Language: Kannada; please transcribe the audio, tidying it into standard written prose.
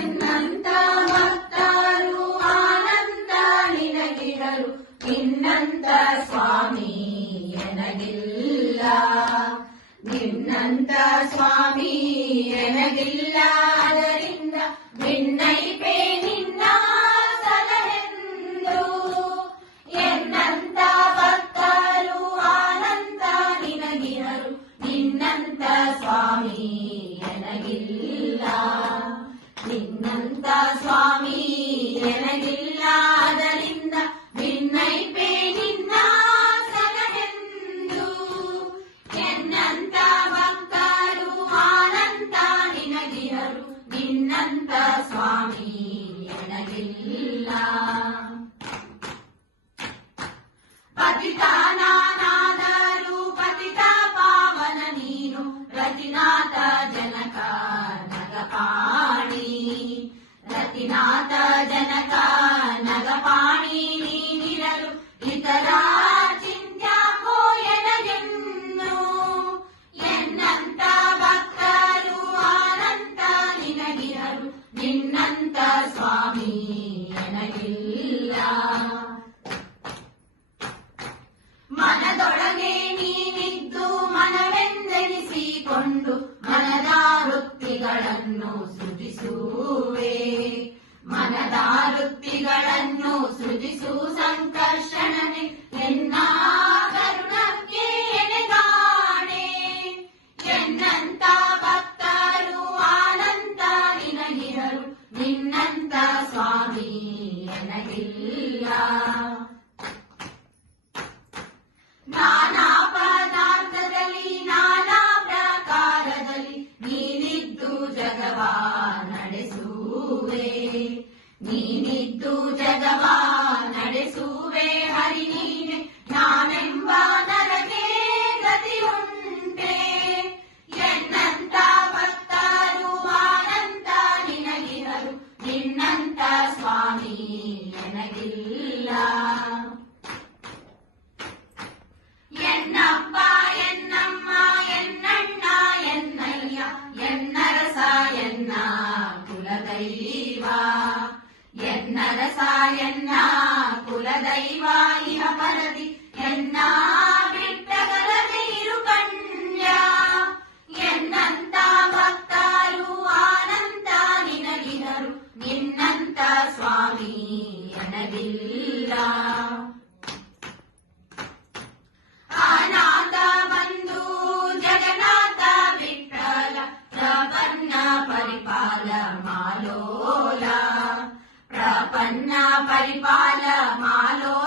ಎನ್ನಂತ ಭಕ್ತರು ಆನಂದ ನಿನಗಿಹರು ನಿನ್ನಂತ ಸ್ವಾಮಿ ಎನಗಿಲ್ಲ ನಿನ್ನಂತ ಸ್ವಾಮಿ ಎನಗಿಲ್ಲ ಅದರಿಂದ ಭಿನ್ನೈಪೆ ನಿನ್ನ ಸಲಹೆಂದು ಎನ್ನಂತ ಭಕ್ತರು ಆನಂದ ನಿನಗಿಹರು ನಿನ್ನಂತ ಸ್ವಾಮಿ ಎನಗಿಲ್ಲ ನಿನ್ನಂತ ಸ್ವಾಮಿ ಎನಗಿಲ್ಲ ಅದರಿಂದ ಭಿನ್ನೈಪೆ ನಿನ್ನ ಸಲಹೆಂದು ಎನ್ನಂತ ಭಕ್ತರು ಆನಂದ ನಿನಗಿಹರು ನಿನ್ನಂತ ಸ್ವಾಮಿ ಎನಗಿಲ್ಲ ಪತಿತಾನಾದರೂ ಪತಿತ ಪಾವನ ನೀನು ರತಿನಾಥ ಜನಕ ನಗಪಾಣಿ ರತಿನಾಥ ಜನಕ ನಗಪಾಣಿ ನೀನಿರಲು ಇತರ ಚಿಂತ್ಯಾಕೋ ಎನಗೆನ್ನು ಎನ್ನಂತ ಭಕ್ತರು ಆನಂದ ನಿನಗಿಹರು ನಿನ್ನಂತ ಸ್ವಾಮಿ ಎನಗಿಲ್ಲ ಮನದೊಳಗೆ ನೀನಿದ್ದು ಮನವೆಂದೆನಿಸಿಕೊಂಡು ಮನದ ವೃತ್ತಿಗಳನ್ನು ಸೃಜಿಸುವೆ ಮನದ ವೃತ್ತಿಗಳನ್ನು ಸೃಜಿಸು ಸಂಕರ್ಷಣನೆ ಎನ್ನ ಕರುಣಕ್ಕೆ ಎಣೆಗಾಣೆ ಎನ್ನಂತ ಭಕ್ತರು ಆನಂದ ನಿನಗಿಹರು ನಿನ್ನಂತ ಸ್ವಾಮಿ ಎನಗಿಲ್ಲ ನಾನಾ ಪದಾರ್ಥದಲ್ಲಿ ನಾನಾ ಪ್ರಕಾರದಲ್ಲಿ ನೀನಿದ್ದು ಜಗವ ನಡೆಸುವೆ ನೀನಿದ್ದು ಜಗವ ನಡೆಸುವೆ ಹರಿ ನೀನೆ ನಾನೆಂಬ ನರಗೆ ಗತಿಯುಂಟೆ ಎನ್ನಂತ ಭಕ್ತರು ಆನಂದ ನಿನಗಿಹರು ನಿನ್ನಂತ ಸ್ವಾಮಿ ಎನಗಿಲ್ಲ ಎನ್ನಪ್ಪ ಎನ್ನಮ್ಮ ಎನ್ನಣ್ಣ ಎನ್ನಯ್ಯ ಎನ್ನರಸ ಎನ್ನ ಕುಲದೈವ ಎನ್ನರಸ ಎನ್ನ ಕುಲದೈವ ಇಹ ಪರದಿ ಎನ್ನ ಬಿಟ್ಟಗಲದೆ ಇರು ಕಣ್ಯ ಎನ್ನಂತ ಭಕ್ತರು ಆನಂದ ನಿನಗಿಹರು ನಿನ್ನಂತ ಸ್ವಾಮಿ ಎನಗಿಲ್ಲ ಅನಾಥ ಬಂಧು ಜಗನ್ನಾಥ ವಿಠ್ಠಲ ಪ್ರಪನ್ನ ಪರಿಪಾಲ ಮಾಲೋಲ ಪ್ರಪನ್ನ ಪರಿಪಾಲ ಮಾಲೋಲ